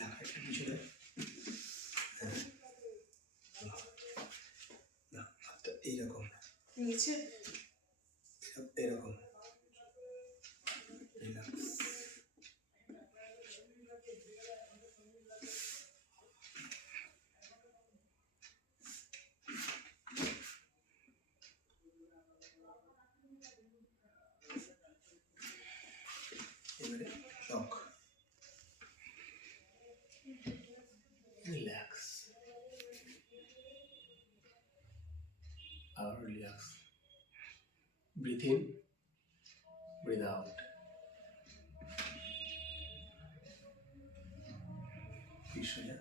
দেখা একটা পিছনে না হাতটা এইরকম নিচে এরকম রিল্যাক্স। এবারে লক রিল্যাক্স আর relax. Breathe in breathe out. সোজা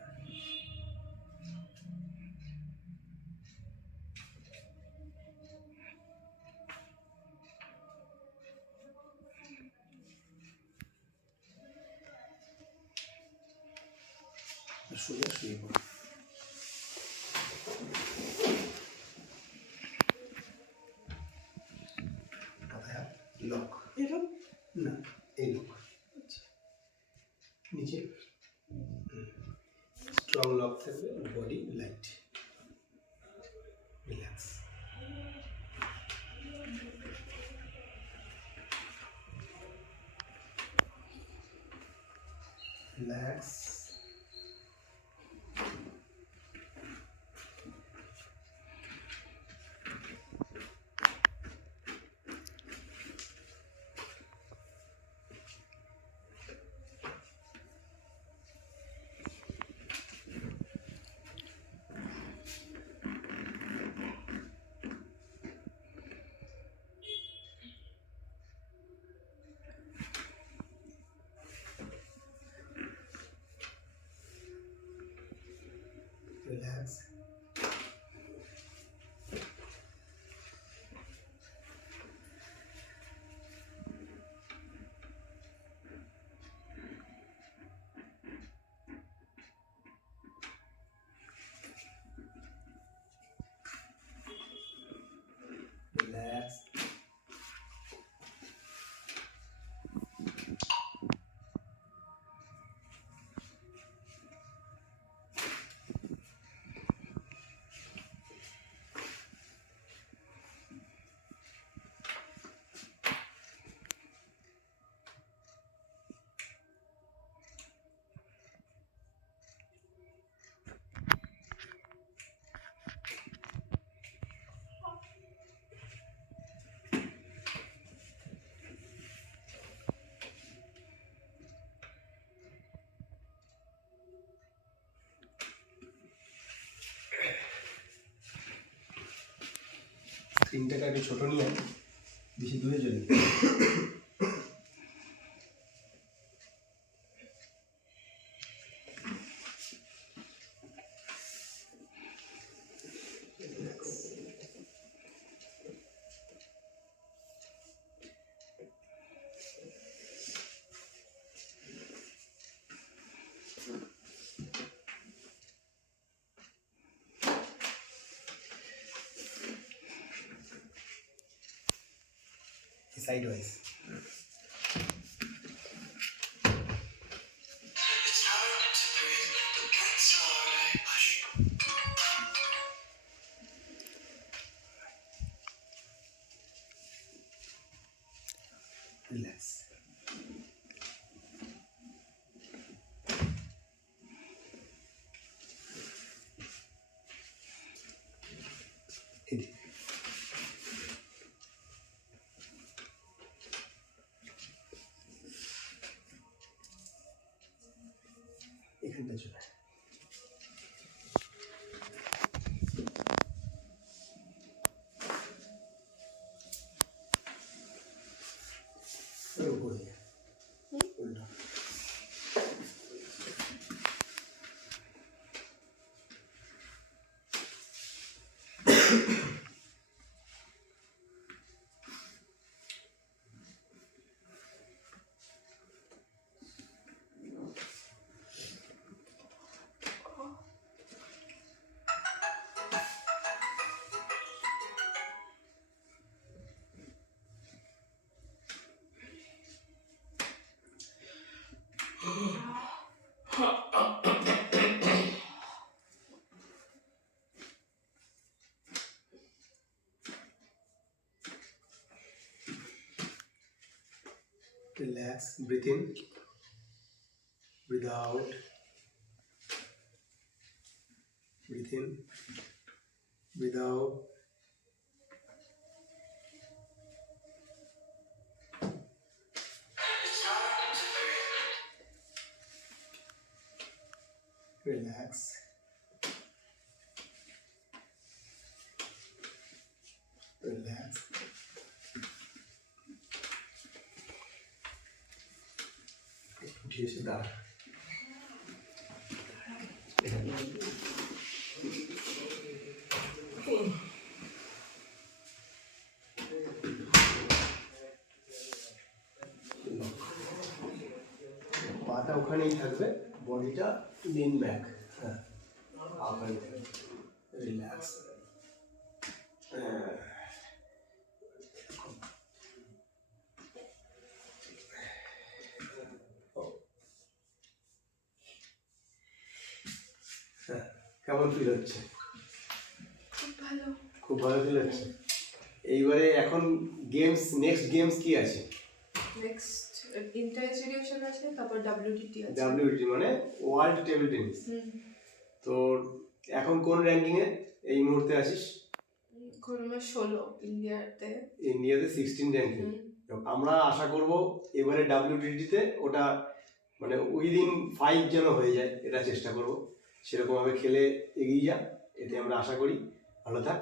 সোজা শুয়ে পড়ো। মাথায় লক এরকম না এই লক নিচে স্ট্রং লক থাকবে, body light relax. Relax. Relax. Relax. স্ক্রিনটাকে একটু ছোট নিয়ে বেশি দূরে চলে sideways. Relax. এখানটা চলে উপরে উল্টা Relax. Breathe in. Breathe out. Breathe in. Breathe out. Relax. Relax. উঠিয়ে এসে দাঁড়া। পাটা ওখানেই থাকবে, বডিটা লিন ব্যাক। হ্যাঁ, আবার রিল্যাক্স। কেমন ফিল হচ্ছে? খুব ভালো। খুব ভালো ফিল হচ্ছে। এইবারে এখন গেমস, নেক্সট গেমস কি আছে? নেক্সট ইন্টার ইনস্টিটিউশন আছে, তারপর WTT আছে। WTT মানে ওয়ার্ল্ড টেবিল টেনিস। তো এখন কোন র্যাঙ্কিং এ এই মুহূর্তে আছিস? এখন আমার 16 ইন্ডিয়াতে। 16 র্যাঙ্কিং। আমরা আশা করব এবারে WTT তে ওটা মানে উইদিন 5 যেন হয়ে যায়, এটা চেষ্টা করব। সেরকম ভাবে খেলে এগিয়ে যা, এতে আমরা আশা করি। ভালো থাক।